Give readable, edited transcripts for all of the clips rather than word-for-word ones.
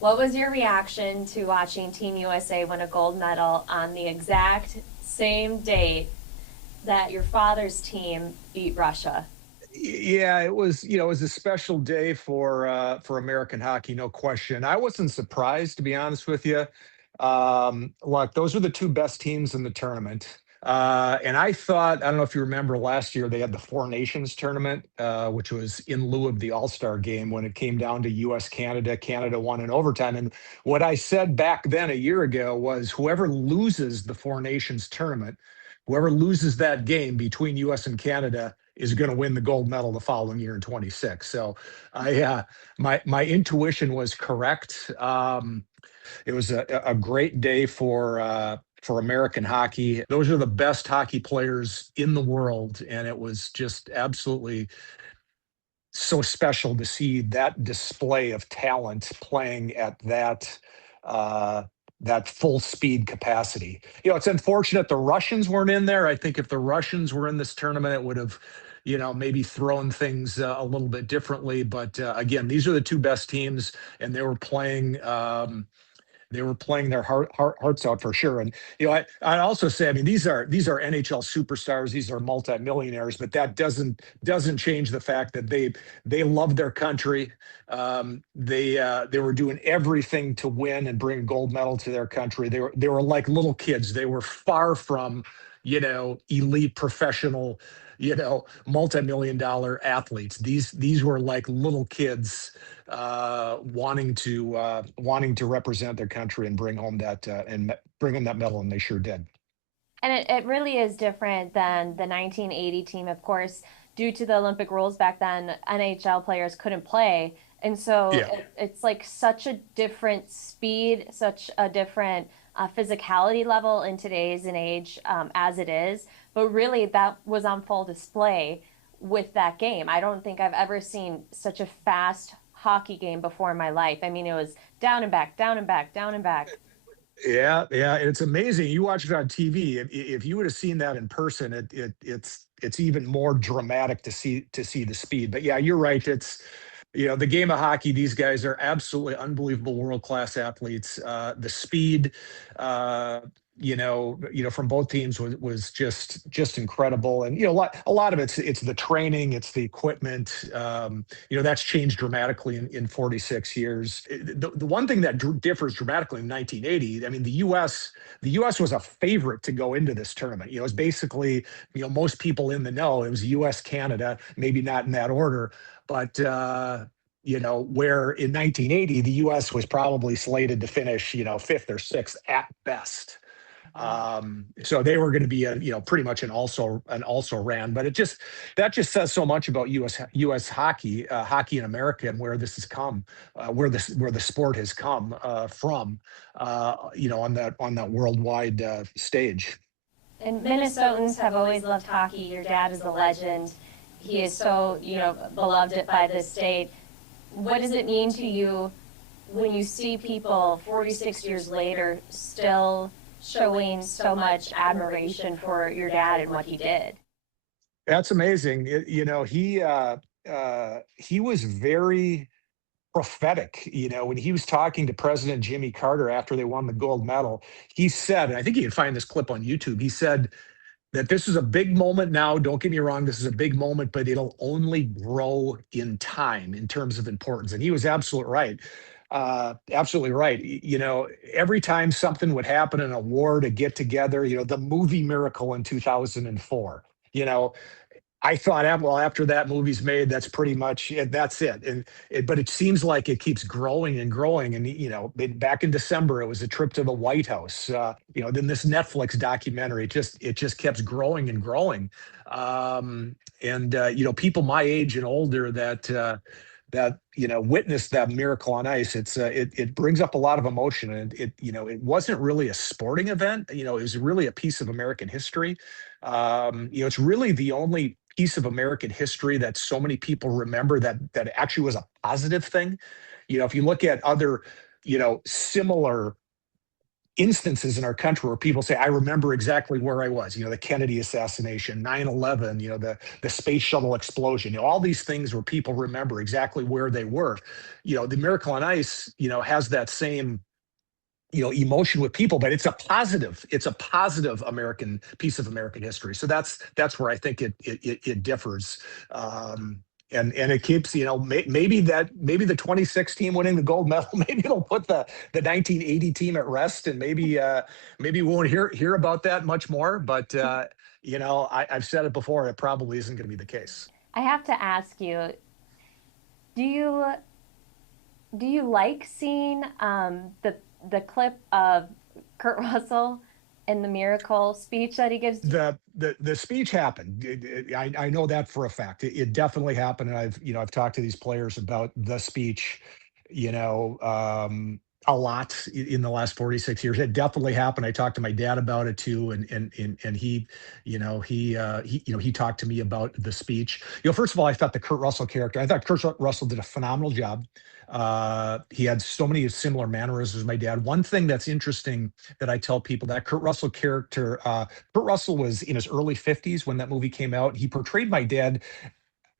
What was your reaction to watching Team USA win a gold medal on the exact same date that your father's team beat Russia? Yeah, it was, it was a special day for American hockey, no question. I wasn't surprised, to be honest with you. Look, those are the two best teams in the tournament. And I thought, I don't know if you remember last year, they had the Four Nations tournament, which was in lieu of the All-Star game when it came down to US Canada. Canada won in overtime. And what I said back then a year ago was whoever loses the Four Nations tournament, whoever loses that game between US and Canada is going to win the gold medal the following year in 26. So my intuition was correct. It was a great day for American hockey. Those are the best hockey players in the world, and it was just absolutely so special to see that display of talent playing at uh, that full speed capacity. It's unfortunate the Russians weren't in there. I think if the Russians were in this tournament, it would have, maybe thrown things a little bit differently. But again, these are the two best teams, and they were playing their hearts out for sure. And I also say, I mean, these are NHL superstars, these are multimillionaires, but that doesn't change the fact that they love their country. They were doing everything to win and bring a gold medal to their country. They were like little kids. They were far from elite professional, multi-million dollar athletes. These were like little kids wanting to represent their country and bring home that medal, and they sure did. And it really is different than the 1980 team. Of course, due to the Olympic rules back then, NHL players couldn't play. And so Yeah, it's like such a different speed, such a different physicality level in today's and age as it is. But really, that was on full display with that game. I don't think I've ever seen such a fast hockey game before in my life. I mean, it was down and back, down and back, down and back. yeah. It's amazing. You watch it on TV. If you would have seen that in person, it's even more dramatic to see the speed. But yeah, you're right. It's the game of hockey. These guys are absolutely unbelievable world class athletes. The speed, uh, from both teams was just incredible. And a lot of it's the training, it's the equipment. That's changed dramatically in 46 years. The one thing that differs dramatically in 1980, I mean, the U.S. was a favorite to go into this tournament. It was basically, most people in the know, it was U.S. Canada, maybe not in that order, but where in 1980 the U.S. was probably slated to finish, fifth or sixth at best. So they were going to be pretty much an also ran, but that just says so much about U.S. hockey, hockey in America, and where this has come, where the sport has come from, on that worldwide stage. And Minnesotans have always loved hockey. Your dad is a legend. He is so, beloved by the state. What does it mean to you when you see people 46 years later still showing so much admiration for your dad and what he did? That's amazing. He was very prophetic. When he was talking to President Jimmy Carter after they won the gold medal, he said, and I think you can find this clip on YouTube. He said that this is a big moment now. Don't get me wrong, this is a big moment, but it'll only grow in time in terms of importance. And he was absolutely right. Absolutely right. Every time something would happen in a war to get together, the movie Miracle in 2004, you know, I thought, well, after that movie's made, that's pretty much it. That's it. But it seems like it keeps growing and growing. And back in December, it was a trip to the White House. Then this Netflix documentary, it just kept growing and growing. And people my age and older that witnessed that Miracle on Ice, it brings up a lot of emotion. And it wasn't really a sporting event. It was really a piece of American history. It's really the only piece of American history that so many people remember that actually was a positive thing. If you look at other, similar instances in our country where people say, I remember exactly where I was, the Kennedy assassination, 9/11, the space shuttle explosion, all these things where people remember exactly where they were. The Miracle on Ice, has that same emotion with people, but it's a positive American piece of American history. So that's where I think it differs. um and it keeps, maybe the 26 team winning the gold medal, maybe it'll put the 1980 team at rest, and maybe we won't hear about that much more. But I've said it before, it probably isn't going to be the case. I have to ask you, do you do you like seeing the clip of Kurt Russell in the Miracle speech that he gives? The speech happened. I know that for a fact. It definitely happened, and I've talked to these players about the speech, a lot in the last 46 years. It definitely happened. I talked to my dad about it too, and he, he talked to me about the speech. First of all, I thought the Kurt Russell character. I thought Kurt Russell did a phenomenal job. He had so many similar mannerisms as my dad. One thing that's interesting that I tell people, that Kurt Russell character, Kurt Russell was in his early 50s when that movie came out. He portrayed my dad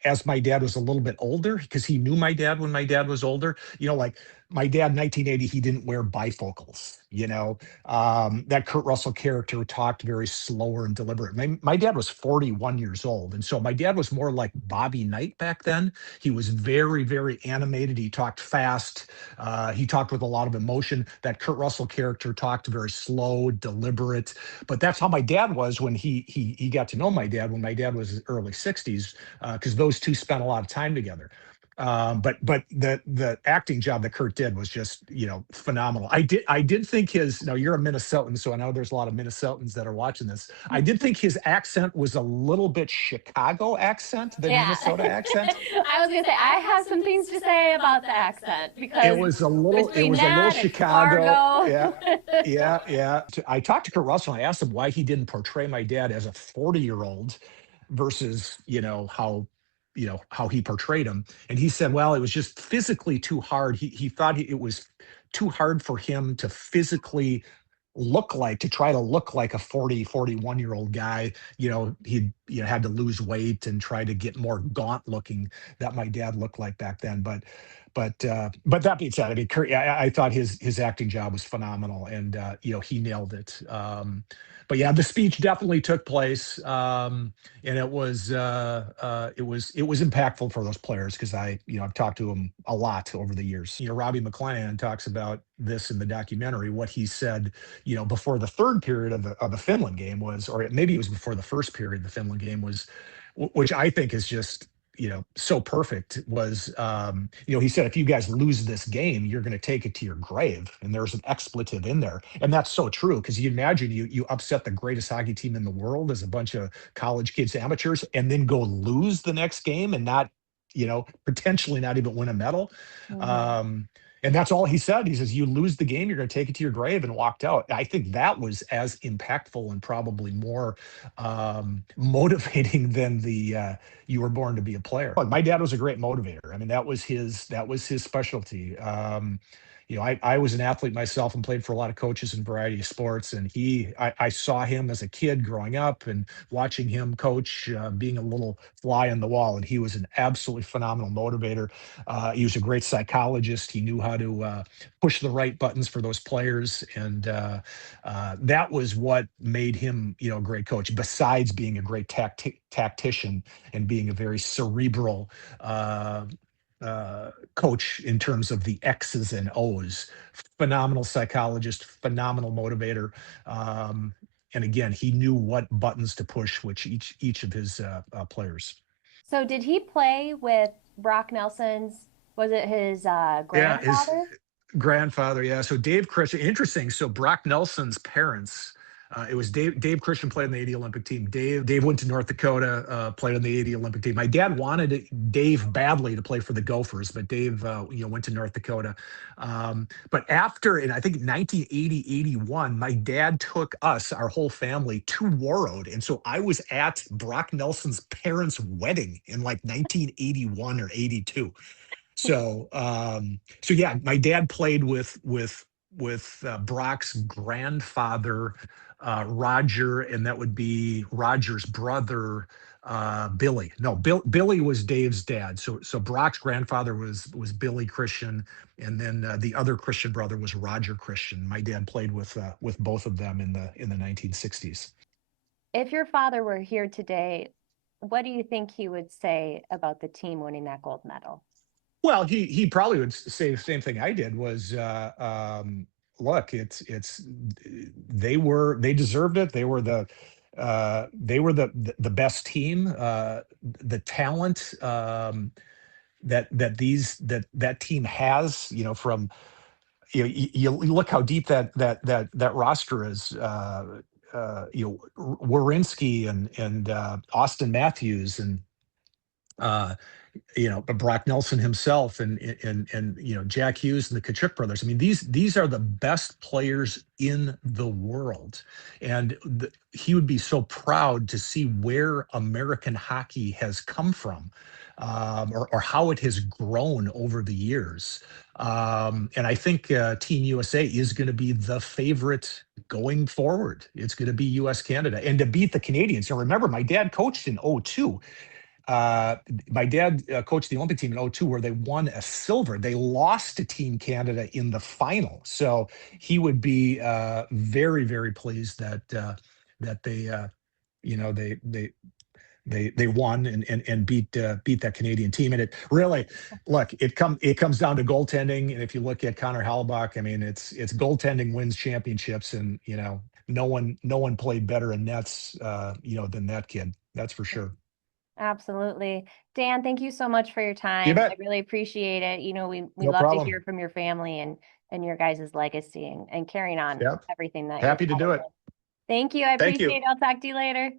as my dad was a little bit older, because he knew my dad when my dad was older. Like my dad in 1980, he didn't wear bifocals. That Kurt Russell character talked very slower and deliberate. My dad was 41 years old. And so my dad was more like Bobby Knight back then. He was very, very animated. He talked fast. He talked with a lot of emotion. That Kurt Russell character talked very slow, deliberate. But that's how my dad was when he got to know my dad when my dad was his early 60s, because those two spent a lot of time together. But the acting job that Kurt did was just, phenomenal. I did think his, now you're a Minnesotan, so I know there's a lot of Minnesotans that are watching this. I did think his accent was a little bit Chicago accent than Yeah. Minnesota accent. I was gonna say I have some things to say about the accent It because was a little, it between was a little that and Chicago. Fargo. Yeah. Yeah, yeah. I talked to Kurt Russell. And I asked him why he didn't portray my dad as a 40-year-old versus, how he portrayed him. And he said, well, it was just physically too hard. He thought it was too hard for him to physically try to look like a 41-year-old guy. He had to lose weight and try to get more gaunt looking, that my dad looked like back then. But that being said, I mean, Kurt, I thought his acting job was phenomenal, and he nailed it. But yeah, the speech definitely took place, and it was impactful for those players, because I've talked to him a lot over the years. Robbie McClanahan talks about this in the documentary. What he said, before the third period of the Finland game was, or maybe it was before the first period of the Finland game was, which I think is just, so perfect, was, he said, if you guys lose this game, you're going to take it to your grave. And there's an expletive in there. And that's so true, because you imagine you upset the greatest hockey team in the world as a bunch of college kids, amateurs, and then go lose the next game and not, potentially not even win a medal. Mhm. Um, and that's all he said. He says, you lose the game, you're going to take it to your grave, and walked out. I think that was as impactful and probably more motivating than the you were born to be a player. But my dad was a great motivator. I mean, that was his specialty. I was an athlete myself and played for a lot of coaches in a variety of sports. And I saw him as a kid growing up and watching him coach, being a little fly on the wall. And he was an absolutely phenomenal motivator. He was a great psychologist. He knew how to push the right buttons for those players. And that was what made him, a great coach, besides being a great tactician and being a very cerebral uh, coach in terms of the X's and O's. Phenomenal psychologist, phenomenal motivator. And again, he knew what buttons to push, which each of his players. So did he play with Brock Nelson's, was it his Yeah, his grandfather? grandfather. Yeah. So Dave Christian, interesting. So Brock Nelson's parents, it was Dave Christian played on the '80 Olympic team. Dave went to North Dakota, played on the '80 Olympic team. My dad wanted Dave badly to play for the Gophers, but Dave, went to North Dakota. But after, in I think 1980, 81, my dad took us, our whole family, to Warroad. And so I was at Brock Nelson's parents' wedding in like 1981 or 82. So yeah, my dad played with Brock's grandfather, Roger, and that would be Roger's brother, Billy. No, Billy was Dave's dad. So Brock's grandfather was Billy Christian, and then the other Christian brother was Roger Christian. My dad played with both of them in the 1960s. If your father were here today, what do you think he would say about the team winning that gold medal? Well, he probably would say the same thing I did was, look, it's they deserved it. They were the best team. The talent that team has, from you look how deep that roster is. Warinsky and Austin Matthews uh, but Brock Nelson himself and Jack Hughes and the Kachuk brothers. I mean, these are the best players in the world, and he would be so proud to see where American hockey has come from, or how it has grown over the years. And I think Team USA is going to be the favorite going forward. It's going to be US Canada, and to beat the Canadians. Now, remember, my dad coached in '02. uh, my dad coached the Olympic team in '02 where they won a silver. They lost to Team Canada in the final. So he would be very, very pleased that you know, they won and beat that Canadian team. And it really, look, it comes down to goaltending. And if you look at Connor Halbach, I mean, it's goaltending wins championships, and no one played better in nets, than that kid. That's for sure. Absolutely. Dan, thank you so much for your You time. I bet. really appreciate it. We No love to problem. hear from your family and your guys' legacy and carrying on Yep. everything that your Happy to father do it. did. Thank you. I Thank you. appreciate it. I'll talk to you later.